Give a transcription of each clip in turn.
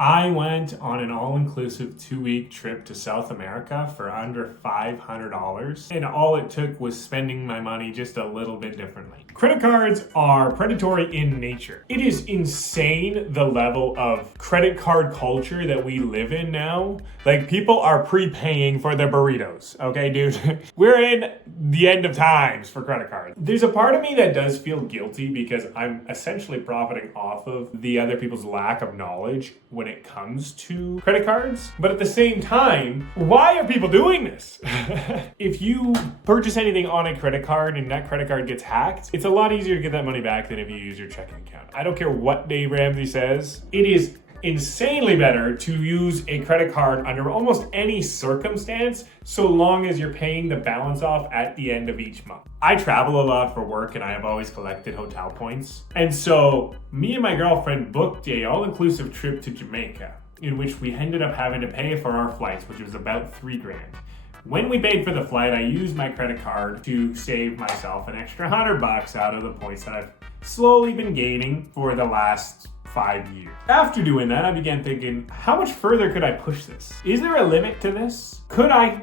I went on an all-inclusive 2-week trip to South America for under $500, and all it took was spending my money just a little bit differently. Credit cards are predatory in nature. It is insane the level of credit card culture that we live in now. Like, people are prepaying for their burritos, okay, dude? We're in the end of times for credit cards. There's a part of me that does feel guilty because I'm essentially profiting off of the other people's lack of knowledge when it comes to credit cards. But at the same time, why are people doing this? If you purchase anything on a credit card and that credit card gets hacked, it's a lot easier to get that money back than if you use your checking account. I don't care what Dave Ramsey says. It is insanely better to use a credit card under almost any circumstance, so long as you're paying the balance off at the end of each month. I travel a lot for work and I have always collected hotel points. And so me and my girlfriend booked a all-inclusive trip to Jamaica, in which we ended up having to pay for our flights, which was about $3,000. When we paid for the flight, I used my credit card to save myself an extra $100 out of the points that I've slowly been gaining for the last 5 years. After doing that, I began thinking, how much further could I push this? Is there a limit to this? Could I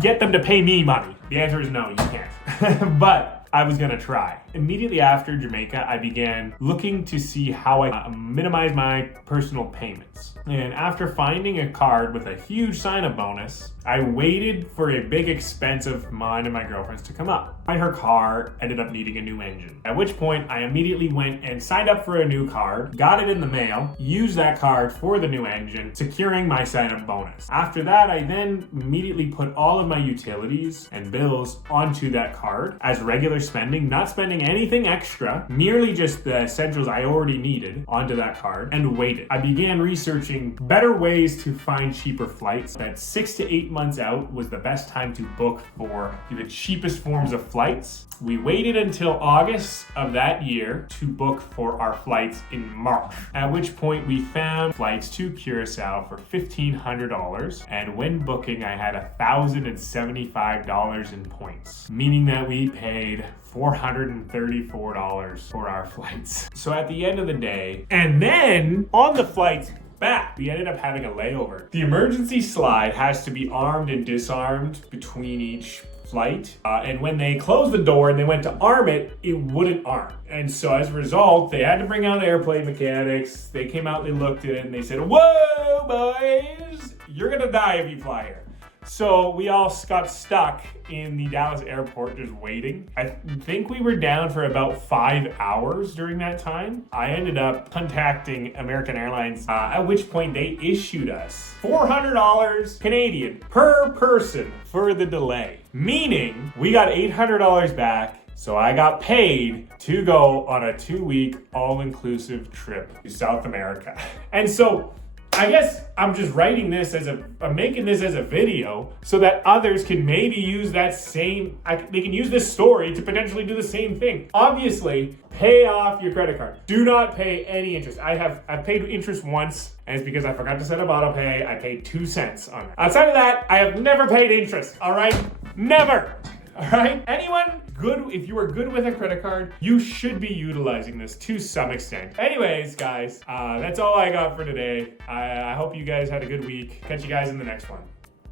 get them to pay me money? The answer is no, you can't. But I was gonna try. Immediately after Jamaica, I began looking to see how I minimize my personal payments. And after finding a card with a huge sign-up bonus, I waited for a big expense of mine and my girlfriend's to come up. Her car ended up needing a new engine. At which point, I immediately went and signed up for a new card, got it in the mail, used that card for the new engine, securing my sign-up bonus. After that, I then immediately put all of my utilities and bills onto that card as regular spending, not spending anything extra, merely just the essentials I already needed onto that card, and waited. I began researching better ways to find cheaper flights. That 6 to 8 months out was the best time to book for the cheapest forms of flights. We waited until August of that year to book for our flights in March, at which point we found flights to Curacao for $1,500, and when booking I had $1,075 in points, meaning that we paid $434 for our flights. So at the end of the day, and then on the flights back, we ended up having a layover. The emergency slide has to be armed and disarmed between each flight, and when they closed the door and they went to arm it, it wouldn't arm. And so as a result, they had to bring out airplane mechanics. They came out, they looked at it, and they said, "Whoa, boys, you're gonna die if you fly here." So we all got stuck in the Dallas airport just waiting. I think we were down for about 5 hours during that time. I ended up contacting American Airlines, at which point they issued us $400 Canadian per person for the delay. Meaning we got $800 back. So I got paid to go on a 2-week all-inclusive trip to South America. And so I guess I'm just writing this I'm making this as a video so that others can maybe use that same, they can use this story to potentially do the same thing. Obviously, pay off your credit card. Do not pay any interest. I've paid interest once, and it's because I forgot to set up auto pay. I paid 2 cents on it. Outside of that, I have never paid interest, all right? Never, all right? Anyone good, if you are good with a credit card, you should be utilizing this to some extent. Anyways, guys, that's all I got for today. I hope you guys had a good week. Catch you guys in the next one.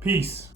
Peace.